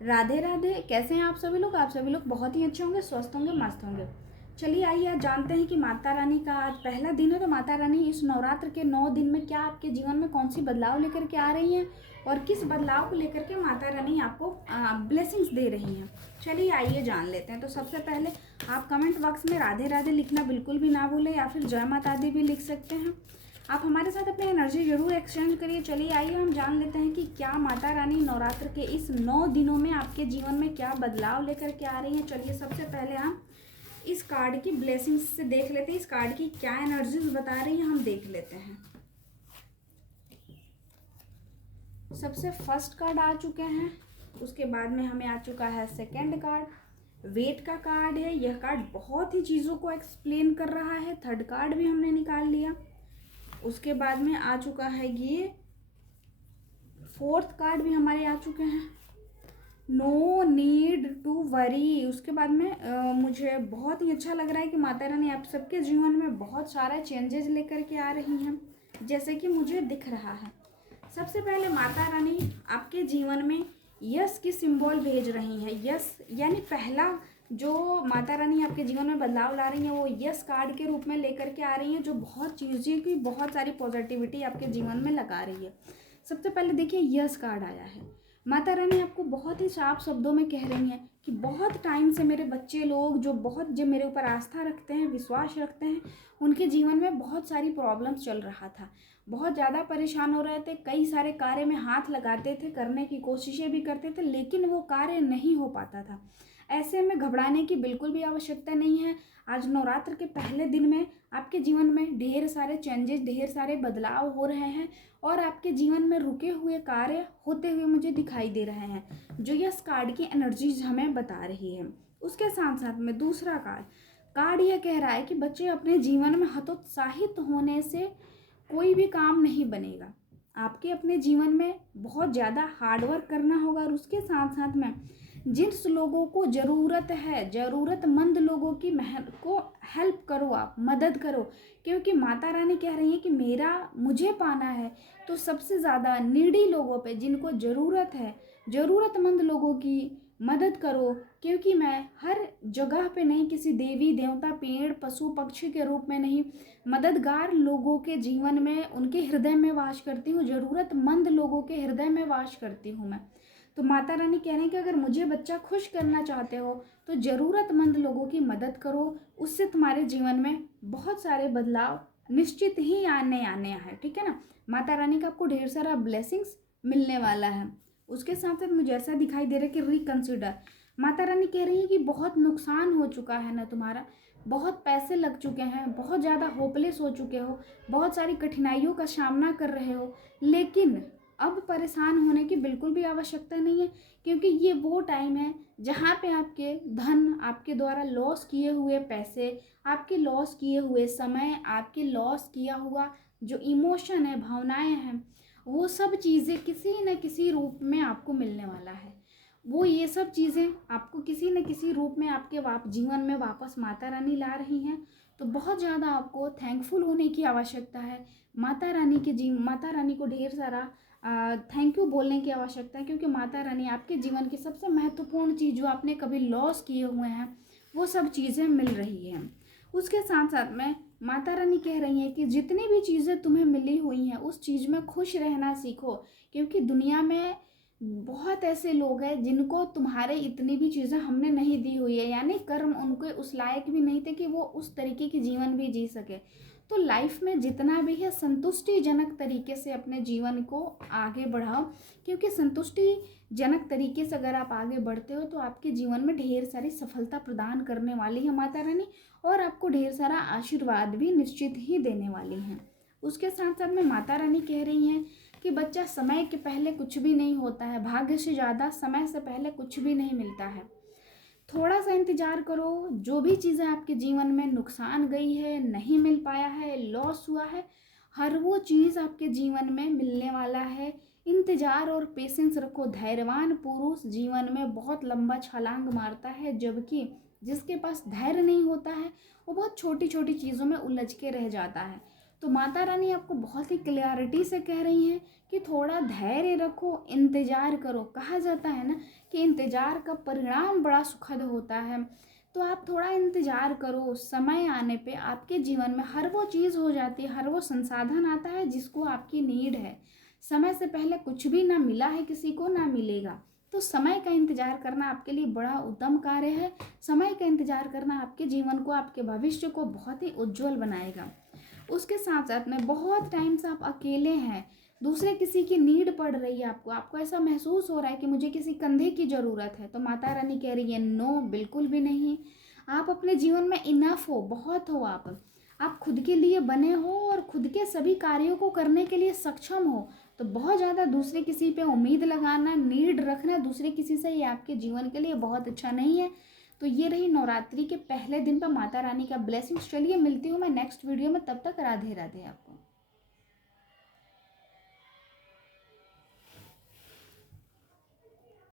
राधे राधे। कैसे हैं आप सभी लोग? आप सभी लोग बहुत ही अच्छे होंगे, स्वस्थ होंगे, मस्त होंगे। चलिए आइए आज जानते हैं कि माता रानी का आज पहला दिन है, तो माता रानी इस नवरात्र के 9 दिन में क्या आपके जीवन में कौन सी बदलाव लेकर के आ रही हैं और किस बदलाव को लेकर के माता रानी आपको ब्लेसिंग्स दे रही हैं। चलिए आइए जान लेते हैं। तो सबसे पहले आप कमेंट बॉक्स में राधे राधे लिखना बिल्कुल भी ना भूलें, या फिर जय माता दी भी लिख सकते हैं। आप हमारे साथ अपनी एनर्जी जरूर एक्सचेंज करिए। चलिए आइए हम जान लेते हैं कि क्या माता रानी नवरात्र के इस 9 दिनों में आपके जीवन में क्या बदलाव लेकर के आ रही हैं। चलिए सबसे पहले हम इस कार्ड की ब्लेसिंग्स से देख लेते हैं, इस कार्ड की क्या एनर्जीज बता रही हैं हम देख लेते हैं। सबसे फर्स्ट कार्ड आ चुके हैं, उसके बाद में हमें आ चुका है सेकेंड कार्ड, वेट का कार्ड है। यह कार्ड बहुत ही चीज़ों को एक्सप्लेन कर रहा है। थर्ड कार्ड भी हमने निकाल लिया। उसके बाद में आ चुका है ये फोर्थ कार्ड भी हमारे आ चुके हैं, नो नीड टू वरी। उसके बाद में मुझे बहुत ही अच्छा लग रहा है कि माता रानी आप सबके जीवन में बहुत सारा चेंजेस लेकर के आ रही हैं, जैसे कि मुझे दिख रहा है। सबसे पहले माता रानी आपके जीवन में यस की सिंबल भेज रही है। यस यानी पहला जो माता रानी आपके जीवन में बदलाव ला रही हैं वो यस कार्ड के रूप में लेकर के आ रही हैं, जो बहुत चीज़ें की बहुत सारी पॉजिटिविटी आपके जीवन में लगा रही है। सबसे पहले देखिए यस कार्ड आया है। माता रानी आपको बहुत ही साफ शब्दों में कह रही हैं कि बहुत टाइम से मेरे बच्चे लोग जो मेरे ऊपर आस्था रखते हैं, विश्वास रखते हैं, उनके जीवन में बहुत सारी प्रॉब्लम्स चल रहा था, बहुत ज़्यादा परेशान हो रहे थे, कई सारे कार्य में हाथ लगाते थे, करने की कोशिशें भी करते थे, लेकिन वो कार्य नहीं हो पाता था। ऐसे में घबराने की बिल्कुल भी आवश्यकता नहीं है। आज नवरात्र के पहले दिन में आपके जीवन में ढेर सारे चेंजेस, ढेर सारे बदलाव हो रहे हैं और आपके जीवन में रुके हुए कार्य होते हुए मुझे दिखाई दे रहे हैं, जो यस कार्ड की एनर्जीज हमें बता रही है। उसके साथ साथ में दूसरा कार्ड यह कह रहा है कि बच्चे अपने जीवन में हतोत्साहित होने से कोई भी काम नहीं बनेगा। आपके अपने जीवन में बहुत ज़्यादा हार्डवर्क करना होगा और उसके साथ साथ में जिन लोगों को ज़रूरत है, ज़रूरतमंद लोगों की को हेल्प करो, आप मदद करो, क्योंकि माता रानी कह रही है कि मुझे पाना है तो सबसे ज़्यादा नीडी लोगों पे, जिनको ज़रूरत है, ज़रूरतमंद लोगों की मदद करो, क्योंकि मैं हर जगह पे नहीं, किसी देवी देवता, पेड़, पशु, पक्षी के रूप में नहीं, मददगार लोगों के जीवन में, उनके हृदय में वास करती हूँ, ज़रूरतमंद लोगों के हृदय में वास करती हूँ मैं। तो माता रानी कह रहे हैं कि अगर मुझे बच्चा खुश करना चाहते हो तो ज़रूरतमंद लोगों की मदद करो, उससे तुम्हारे जीवन में बहुत सारे बदलाव निश्चित ही आने हैं। ठीक है ना? माता रानी का आपको ढेर सारा ब्लेसिंग्स मिलने वाला है। उसके साथ साथ मुझे ऐसा दिखाई दे रहा है कि रिकंसिडर, माता रानी कह रही है कि बहुत नुकसान हो चुका है ना तुम्हारा, बहुत पैसे लग चुके हैं, बहुत ज़्यादा होपलेस हो चुके हो, बहुत सारी कठिनाइयों का सामना कर रहे हो, लेकिन अब परेशान होने की बिल्कुल भी आवश्यकता नहीं है, क्योंकि ये वो टाइम है जहाँ पे आपके धन, आपके द्वारा लॉस किए हुए पैसे, आपके लॉस किए हुए समय, आपके लॉस किया हुआ जो इमोशन है, भावनाएं हैं, वो सब चीज़ें किसी न किसी रूप में आपको मिलने वाला है। वो ये सब चीज़ें आपको किसी न किसी रूप में आपके जीवन में वापस माता रानी ला रही हैं। तो बहुत ज़्यादा आपको थैंकफुल होने की आवश्यकता है। माता रानी को ढेर सारा थैंक यू बोलने की आवश्यकता है, क्योंकि माता रानी आपके जीवन की सबसे महत्वपूर्ण चीज़ जो आपने कभी लॉस किए हुए हैं वो सब चीज़ें मिल रही हैं। उसके साथ साथ में माता रानी कह रही हैं कि जितनी भी चीज़ें तुम्हें मिली हुई हैं उस चीज़ में खुश रहना सीखो, क्योंकि दुनिया में बहुत ऐसे लोग हैं जिनको तुम्हारे इतनी भी चीज़ें हमने नहीं दी हुई है, यानी कर्म उनके उस लायक भी नहीं थे कि वो उस तरीके की जीवन भी जी सके। तो लाइफ में जितना भी है संतुष्टिजनक तरीके से अपने जीवन को आगे बढ़ाओ, क्योंकि संतुष्टिजनक तरीके से अगर आप आगे बढ़ते हो तो आपके जीवन में ढेर सारी सफलता प्रदान करने वाली है माता रानी, और आपको ढेर सारा आशीर्वाद भी निश्चित ही देने वाली हैं। उसके साथ साथ में माता रानी कह रही हैं कि बच्चा, समय के पहले कुछ भी नहीं होता है, भाग्य से ज़्यादा समय से पहले कुछ भी नहीं मिलता है। थोड़ा सा इंतजार करो, जो भी चीज़ें आपके जीवन में नुकसान गई है, नहीं मिल पाया है, लॉस हुआ है, हर वो चीज़ आपके जीवन में मिलने वाला है। इंतजार और पेशेंस रखो। धैर्यवान पुरुष जीवन में बहुत लंबा छलांग मारता है, जबकि जिसके पास धैर्य नहीं होता है वो बहुत छोटी छोटी चीज़ों में उलझ के रह जाता है। तो तो माता रानी आपको बहुत ही क्लैरिटी से कह रही हैं कि थोड़ा धैर्य रखो, इंतज़ार करो। कहा जाता है ना कि इंतज़ार का परिणाम बड़ा सुखद होता है। तो आप थोड़ा इंतज़ार करो, समय आने पे आपके जीवन में हर वो चीज़ हो जाती है, हर वो संसाधन आता है जिसको आपकी नीड है। समय से पहले कुछ भी ना मिला है किसी को, ना मिलेगा। तो समय का इंतज़ार करना आपके लिए बड़ा उत्तम कार्य है। समय का इंतज़ार करना आपके जीवन को, आपके भविष्य को बहुत ही उज्जवल बनाएगा। उसके साथ साथ में बहुत टाइम से आप अकेले हैं, दूसरे किसी की नीड पड़ रही है आपको ऐसा महसूस हो रहा है कि मुझे किसी कंधे की ज़रूरत है, तो माता रानी कह रही है नो, बिल्कुल भी नहीं। आप अपने जीवन में इनफ हो, बहुत हो। आप खुद के लिए बने हो और खुद के सभी कार्यों को करने के लिए सक्षम हो। तो बहुत ज़्यादा दूसरे किसी पे उम्मीद लगाना, नीड रखना दूसरे किसी से, ये आपके जीवन के लिए बहुत अच्छा नहीं है। तो ये रही नवरात्रि के पहले दिन पर माता रानी का ब्लेसिंग्स। चलिए मिलती हूँ मैं नेक्स्ट वीडियो में, तब तक राधे राधे आप।